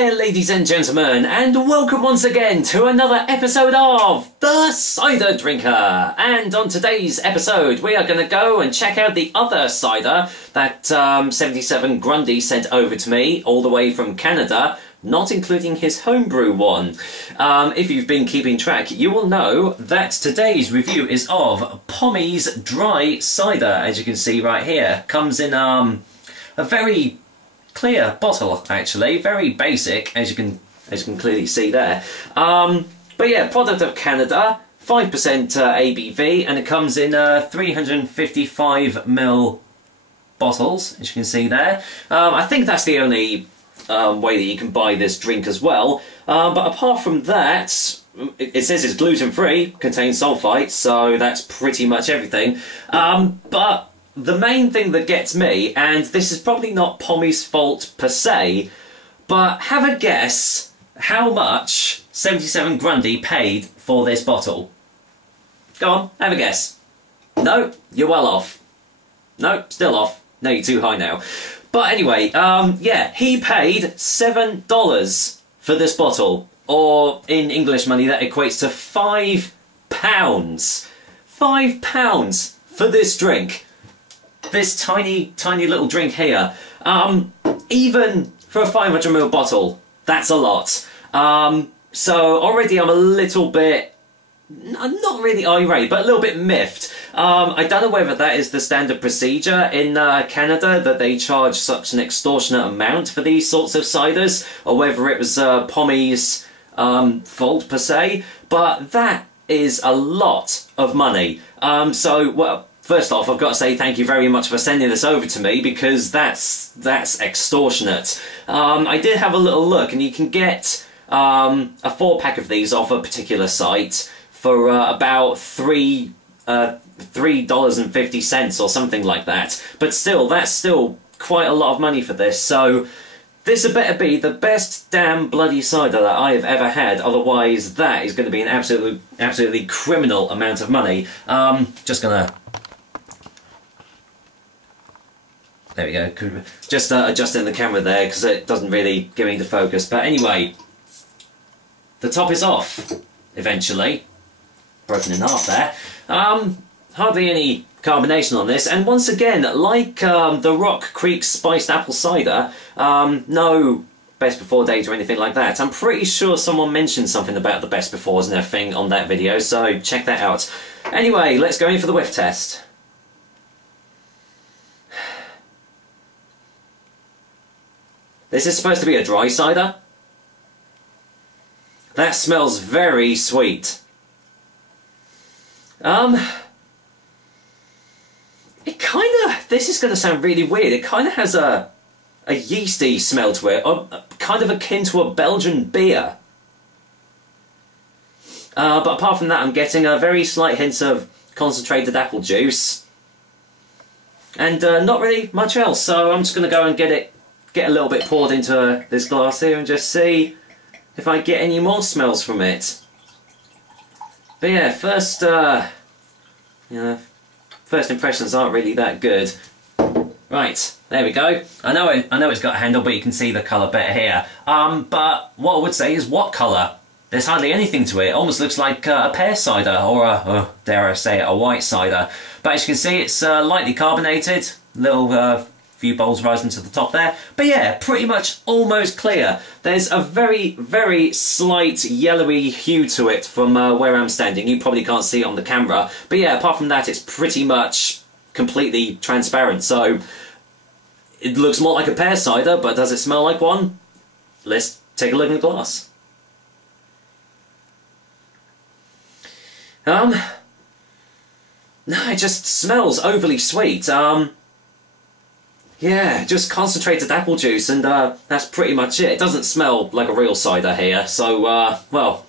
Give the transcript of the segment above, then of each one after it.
there, ladies and gentlemen, and welcome once again to another episode of The Cider Drinker. And on today's episode, we are going to go and check out the other cider that 77 Grundy sent over to me, all the way from Canada, not including his homebrew one. If you've been keeping track, you will know that today's review is of Pommie's Dry Cider, as you can see right here. Comes in a very clear bottle, actually, very basic, as you can clearly see there. But yeah, product of Canada, 5% ABV, and it comes in 355ml bottles, as you can see there. I think that's the only way that you can buy this drink as well. But apart from that, it says it's gluten-free, contains sulfites, so that's pretty much everything. But the main thing that gets me, and this is probably not Pommie's fault per se, but have a guess how much 77 Grundy paid for this bottle. Go on, have a guess. No, you're well off. No, still off. No, you're too high now. But anyway, yeah, he paid $7 for this bottle, or in English money that equates to £5. £5 for this drink. This tiny little drink here. Even for a 500ml bottle, that's a lot. So already I'm a little bit, not really irate, but a little bit miffed. I don't know whether that is the standard procedure in Canada, that they charge such an extortionate amount for these sorts of ciders, or whether it was Pommie's fault per se, but that is a lot of money. So, well, first off, I've got to say thank you very much for sending this over to me, because that's extortionate. I did have a little look, and you can get a 4-pack of these off a particular site for about $3.50 or something like that. But still, that's still quite a lot of money for this. So this had better be the best damn bloody cider that I have ever had. Otherwise, that is going to be an absolutely criminal amount of money. Just gonna. There we go. Just adjusting the camera there because it doesn't really get me to focus. But anyway, the top is off eventually. Broken in half there. Hardly any carbonation on this, and once again, like the Rock Creek Spiced Apple Cider, no best before date or anything like that. I'm pretty sure someone mentioned something about the best befores and everything on that video, so check that out. Anyway, let's go in for the whiff test. This is supposed to be a dry cider. That smells very sweet. It kinda, this is gonna sound really weird, it kinda has a yeasty smell to it, or kind of akin to a Belgian beer. But apart from that, I'm getting a very slight hint of concentrated apple juice. And not really much else, so I'm just gonna go and get a little bit poured into this glass here and just see if I get any more smells from it. But yeah, first, first impressions aren't really that good. Right, there we go. I know it's got a handle, but you can see the colour better here. But what I would say is, what colour? There's hardly anything to it. It almost looks like a pear cider, or a, dare I say it, a white cider. But as you can see, it's lightly carbonated. Little few bowls rising to the top there. But yeah, pretty much almost clear. There's a very, very slight yellowy hue to it from where I'm standing. You probably can't see it on the camera. But yeah, apart from that, it's pretty much completely transparent. So it looks more like a pear cider, but does it smell like one? Let's take a look in the glass. No, it just smells overly sweet. Yeah, just concentrated apple juice, and that's pretty much it. It doesn't smell like a real cider here, so, well,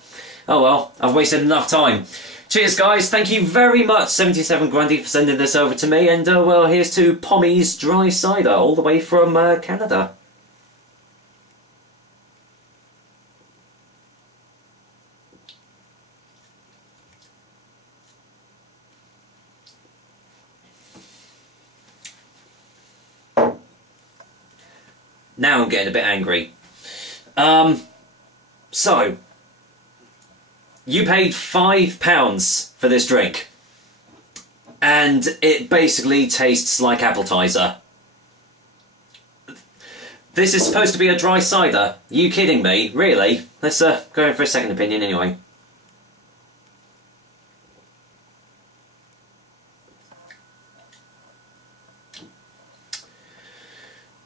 oh well, I've wasted enough time. Cheers, guys. Thank you very much, 77 Grundy, for sending this over to me, and, well, here's to Pommie's Dry Cider, all the way from Canada. Now I'm getting a bit angry. So, you paid £5 for this drink, and it basically tastes like appetizer. This is supposed to be a dry cider. You kidding me? Really? Let's go in for a second opinion anyway.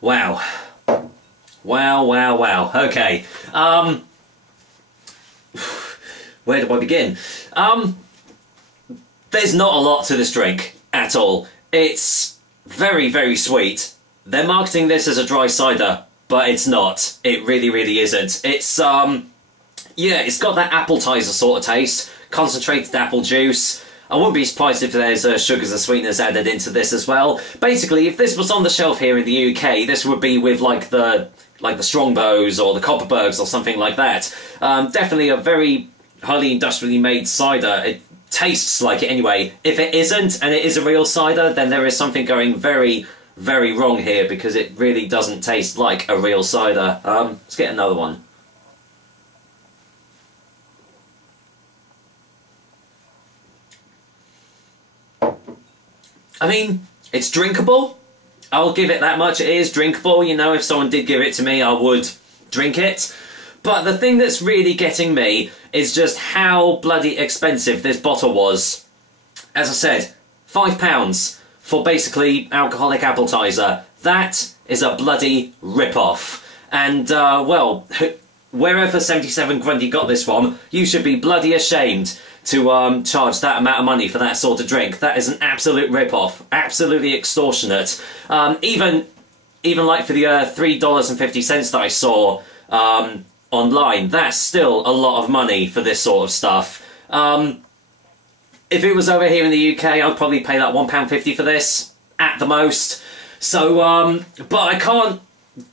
Wow. Wow, wow, wow. Okay. Where do I begin? There's not a lot to this drink at all. It's very, very sweet. They're marketing this as a dry cider, but it's not. It really, really isn't. It's, yeah, it's got that appetizer sort of taste. Concentrated apple juice. I wouldn't be surprised if there's sugars and sweeteners added into this as well. Basically, if this was on the shelf here in the UK, this would be with like the Strongbows or the Copperbergs or something like that. Definitely a very highly industrially made cider. It tastes like it anyway. If it isn't, and it is a real cider, then there is something going very, very wrong here, because it really doesn't taste like a real cider. Let's get another one. I mean, it's drinkable. I'll give it that much. It is drinkable. You know, if someone did give it to me, I would drink it. But the thing that's really getting me is just how bloody expensive this bottle was. As I said, £5 for basically alcoholic appetizer. That is a bloody rip-off. And, well, wherever 77 Grundy got this from, you should be bloody ashamed to charge that amount of money for that sort of drink. That is an absolute rip-off. Absolutely extortionate. Even like for the $3.50 that I saw online, that's still a lot of money for this sort of stuff. If it was over here in the UK, I'd probably pay like £1.50 for this, at the most. So, but I can't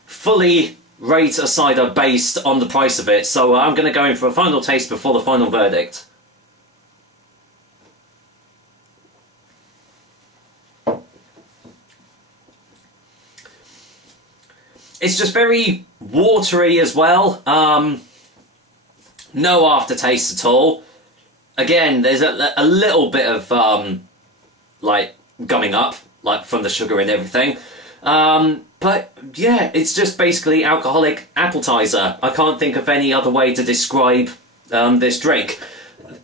fully rate a cider based on the price of it, so I'm going to go in for a final taste before the final verdict. It's just very watery as well. No aftertaste at all. Again, there's a little bit of like gumming up, like from the sugar and everything. But yeah, it's just basically alcoholic appetizer. I can't think of any other way to describe this drink.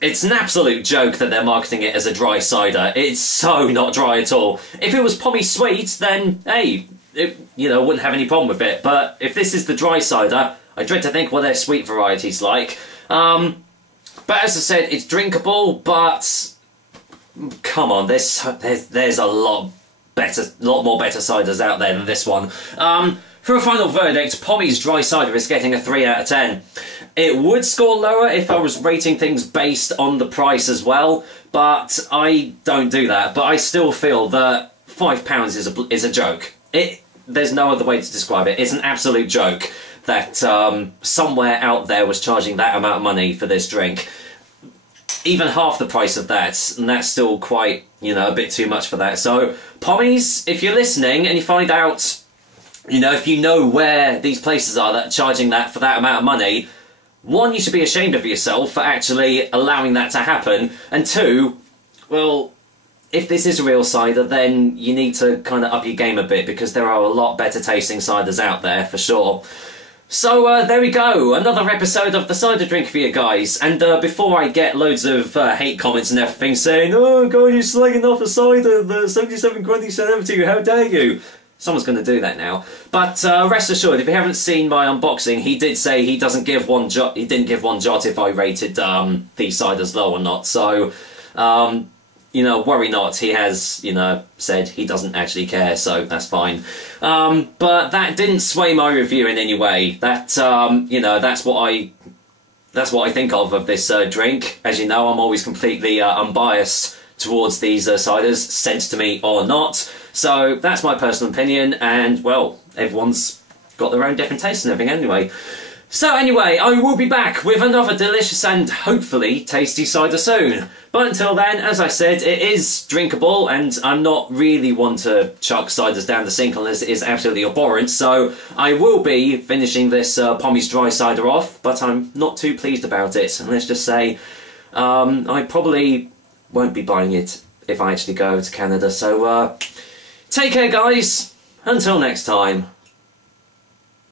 It's an absolute joke that they're marketing it as a dry cider. It's so not dry at all. If it was Pommie sweet, then hey, you know, wouldn't have any problem with it. But if this is the dry cider, I dread to think what their sweet variety's like. But as I said, it's drinkable, but come on, there's a lot more better ciders out there than this one. For a final verdict, Pommie's dry cider is getting a 3 out of 10. It would score lower if I was rating things based on the price as well, but I don't do that. But I still feel that £5 is a joke. There's no other way to describe it. It's an absolute joke that somewhere out there was charging that amount of money for this drink. Even half the price of that, and that's still quite, you know, a bit too much for that. So, Pommies, if you're listening and you find out, you know, if you know where these places are that are charging that for that amount of money, one, you should be ashamed of yourself for actually allowing that to happen, and two, well, if this is a real cider, then you need to kind of up your game a bit, because there are a lot better tasting ciders out there, for sure. So, there we go, another episode of the Cider Drink for you guys. And before I get loads of hate comments and everything saying, "Oh god, you're slagging off a cider that 77 Grundy sent over to you, how dare you?" Someone's going to do that now. But rest assured, if you haven't seen my unboxing, he did say he doesn't give one jot. He didn't give one jot if I rated these ciders low or not. So, you know, worry not. He has, you know, said he doesn't actually care, so that's fine. But that didn't sway my review in any way. That, you know, that's what I think of this drink. As you know, I'm always completely unbiased towards these ciders, sent to me or not. So that's my personal opinion, and well, everyone's got their own different tastes and everything anyway. So anyway, I will be back with another delicious and hopefully tasty cider soon. But until then, as I said, it is drinkable, and I'm not really one to chuck ciders down the sink unless it is absolutely abhorrent, so I will be finishing this Pommie's dry cider off, but I'm not too pleased about it. And let's just say, I probably won't be buying it if I actually go to Canada, so take care guys, until next time.